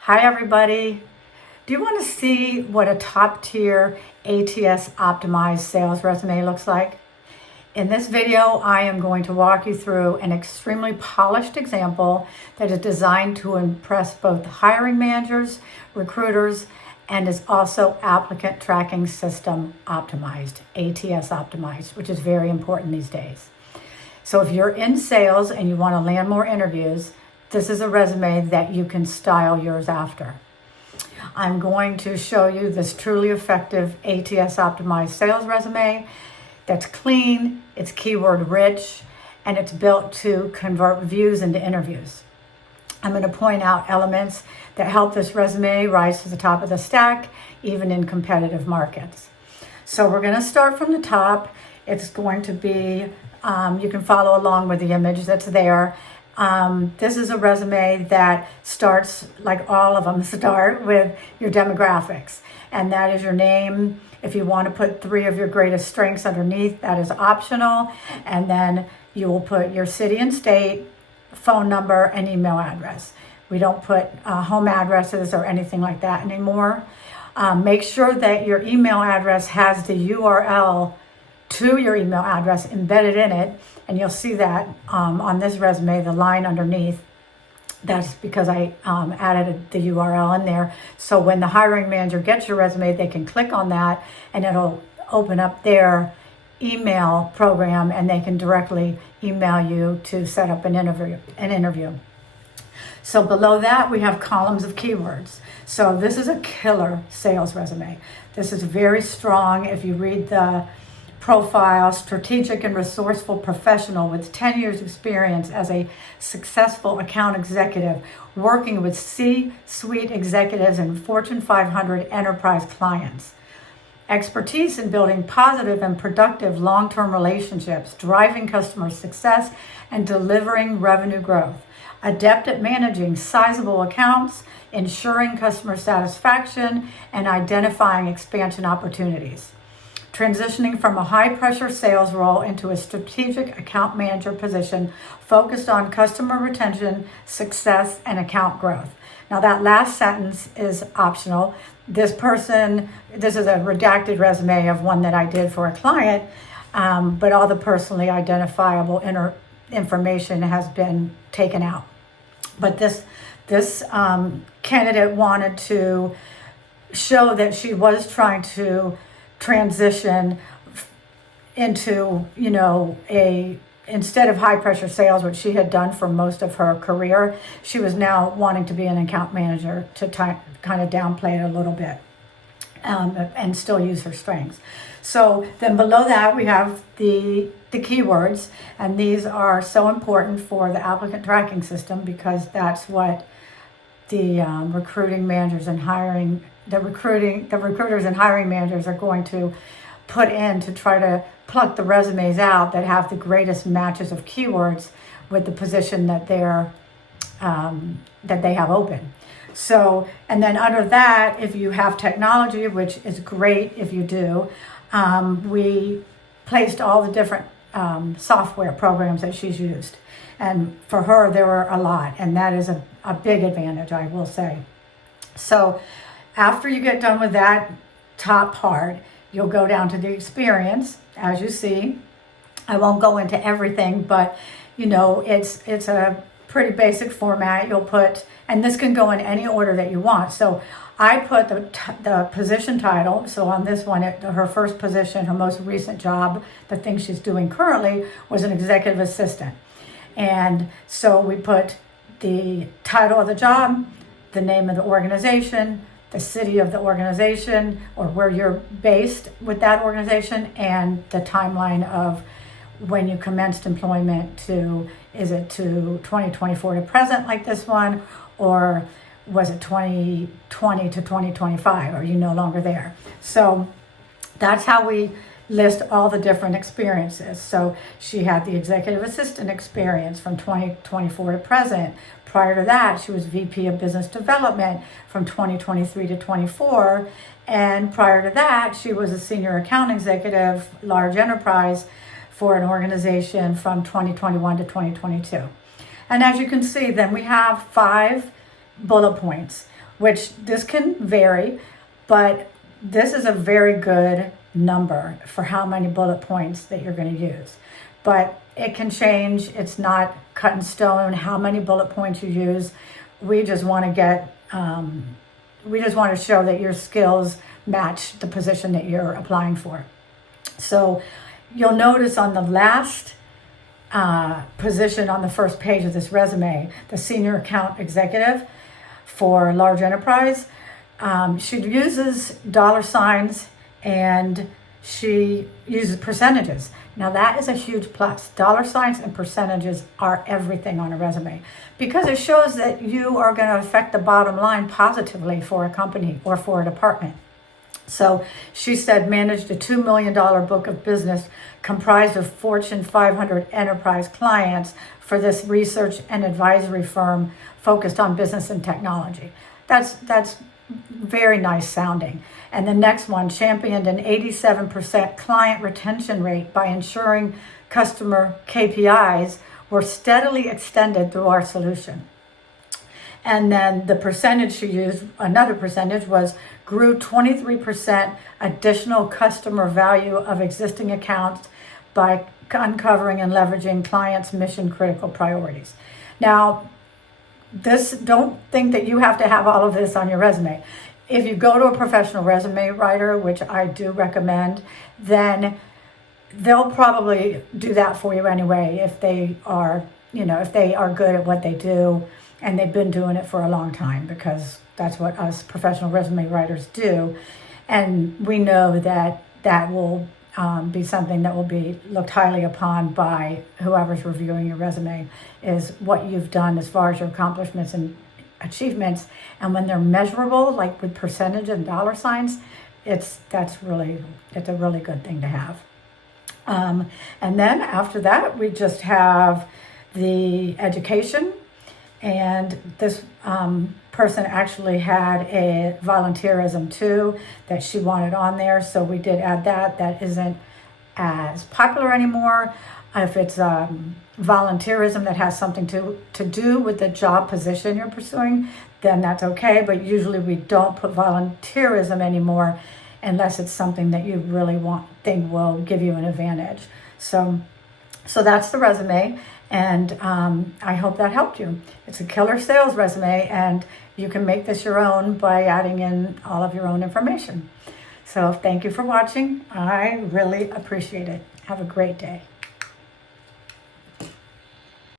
Hi everybody. Do you want to see what a top tier ATS optimized sales resume looks like? In this video, I am going to walk you through an extremely polished example that is designed to impress both hiring managers, recruiters, and is also applicant tracking system optimized, ATS optimized, which is very important these days. So if you're in sales and you want to land more interviews, this is a resume that you can style yours after. I'm going to show you this truly effective ATS optimized sales resume that's clean, it's keyword rich, and it's built to convert views into interviews. I'm going to point out elements that help this resume rise to the top of the stack, even in competitive markets. So we're going to start from the top. It's going to be, you can follow along with the image that's there. This is a resume that starts, like all of them start, with your demographics. And that is your name. If you want to put 3 of your greatest strengths underneath, that is optional. And then you will put your city and state, phone number, and email address. We don't put home addresses or anything like that anymore. Make sure that your email address has the URL to your email address embedded in it, and you'll see that on this resume, the line underneath. That's because I added the URL in there. So when the hiring manager gets your resume, they can click on that and it'll open up their email program and they can directly email you to set up an interview. So below that, we have columns of keywords. So this is a killer sales resume. This is very strong. If you read the profile, strategic and resourceful professional with 10 years experience as a successful account executive, working with C-suite executives and Fortune 500 enterprise clients. Expertise in building positive and productive long-term relationships, driving customer success, and delivering revenue growth. Adept at managing sizable accounts, ensuring customer satisfaction, and identifying expansion opportunities. Transitioning from a high-pressure sales role into a strategic account manager position focused on customer retention, success, and account growth. Now that last sentence is optional. This is a redacted resume of one that I did for a client, but all the personally identifiable information has been taken out. But this candidate wanted to show that she was trying to transition into, instead of high pressure sales, which she had done for most of her career, she was now wanting to be an account manager to kind of downplay it a little bit and still use her strengths. So then below that, we have the keywords, and these are so important for the applicant tracking system because that's what the recruiters and hiring managers are going to put in to try to pluck the resumes out that have the greatest matches of keywords with the position that they have open. So, and then under that, if you have technology, which is great if you do, we placed all the different software programs that she's used. And for her, there were a lot, and that is a big advantage, I will say. So after you get done with that top part, you'll go down to the experience, as you see. I won't go into everything, but it's a pretty basic format. You'll put, and this can go in any order that you want. So I put the position title. So on this one, her first position, her most recent job, the thing she's doing currently was an executive assistant. And so we put the title of the job, the name of the organization, the city of the organization, or where you're based with that organization, and the timeline of when you commenced employment is it to 2024 to present like this one, or was it 2020 to 2025? Are you no longer there? So that's how we list all the different experiences. So she had the executive assistant experience from 2024 to present. Prior to that, she was VP of Business Development from 2023 to 24. And prior to that, she was a senior account executive, large enterprise, for an organization from 2021 to 2022. And as you can see, then we have 5 bullet points, which this can vary, but this is a very good number for how many bullet points that you're going to use. But it can change. It's not cut in stone how many bullet points you use. We just want to get, we just want to show that your skills match the position that you're applying for. So you'll notice on the last position on the first page of this resume, the senior account executive for large enterprise, she uses dollar signs and she uses percentages. Now that is a huge plus. Dollar signs and percentages are everything on a resume because it shows that you are going to affect the bottom line positively for a company or for a department. So she said managed a $2 million book of business comprised of Fortune 500 enterprise clients for this research and advisory firm focused on business and technology. That's very nice sounding. And the next one, championed an 87% client retention rate by ensuring customer KPIs were steadily extended through our solution. And then the percentage she used, another percentage, was grew 23% additional customer value of existing accounts by uncovering and leveraging clients' mission critical priorities. Now, don't think that you have to have all of this on your resume. If you go to a professional resume writer, which I do recommend, then they'll probably do that for you anyway if they are, if they are good at what they do and they've been doing it for a long time, because that's what us professional resume writers do. And we know that that will be something that will be looked highly upon by whoever's reviewing your resume, is what you've done as far as your accomplishments and achievements. And when they're measurable, like with percentage and dollar signs, it's a really good thing to have. And then after that, we just have the education. And this person actually had a volunteerism too that she wanted on there. So we did add that. That isn't as popular anymore. If it's volunteerism that has something to do with the job position you're pursuing, then that's okay. But usually we don't put volunteerism anymore unless it's something that you really think will give you an advantage. So that's the resume. And I hope that helped you. It's a killer sales resume, and you can make this your own by adding in all of your own information. So thank you for watching. I really appreciate it. Have a great day.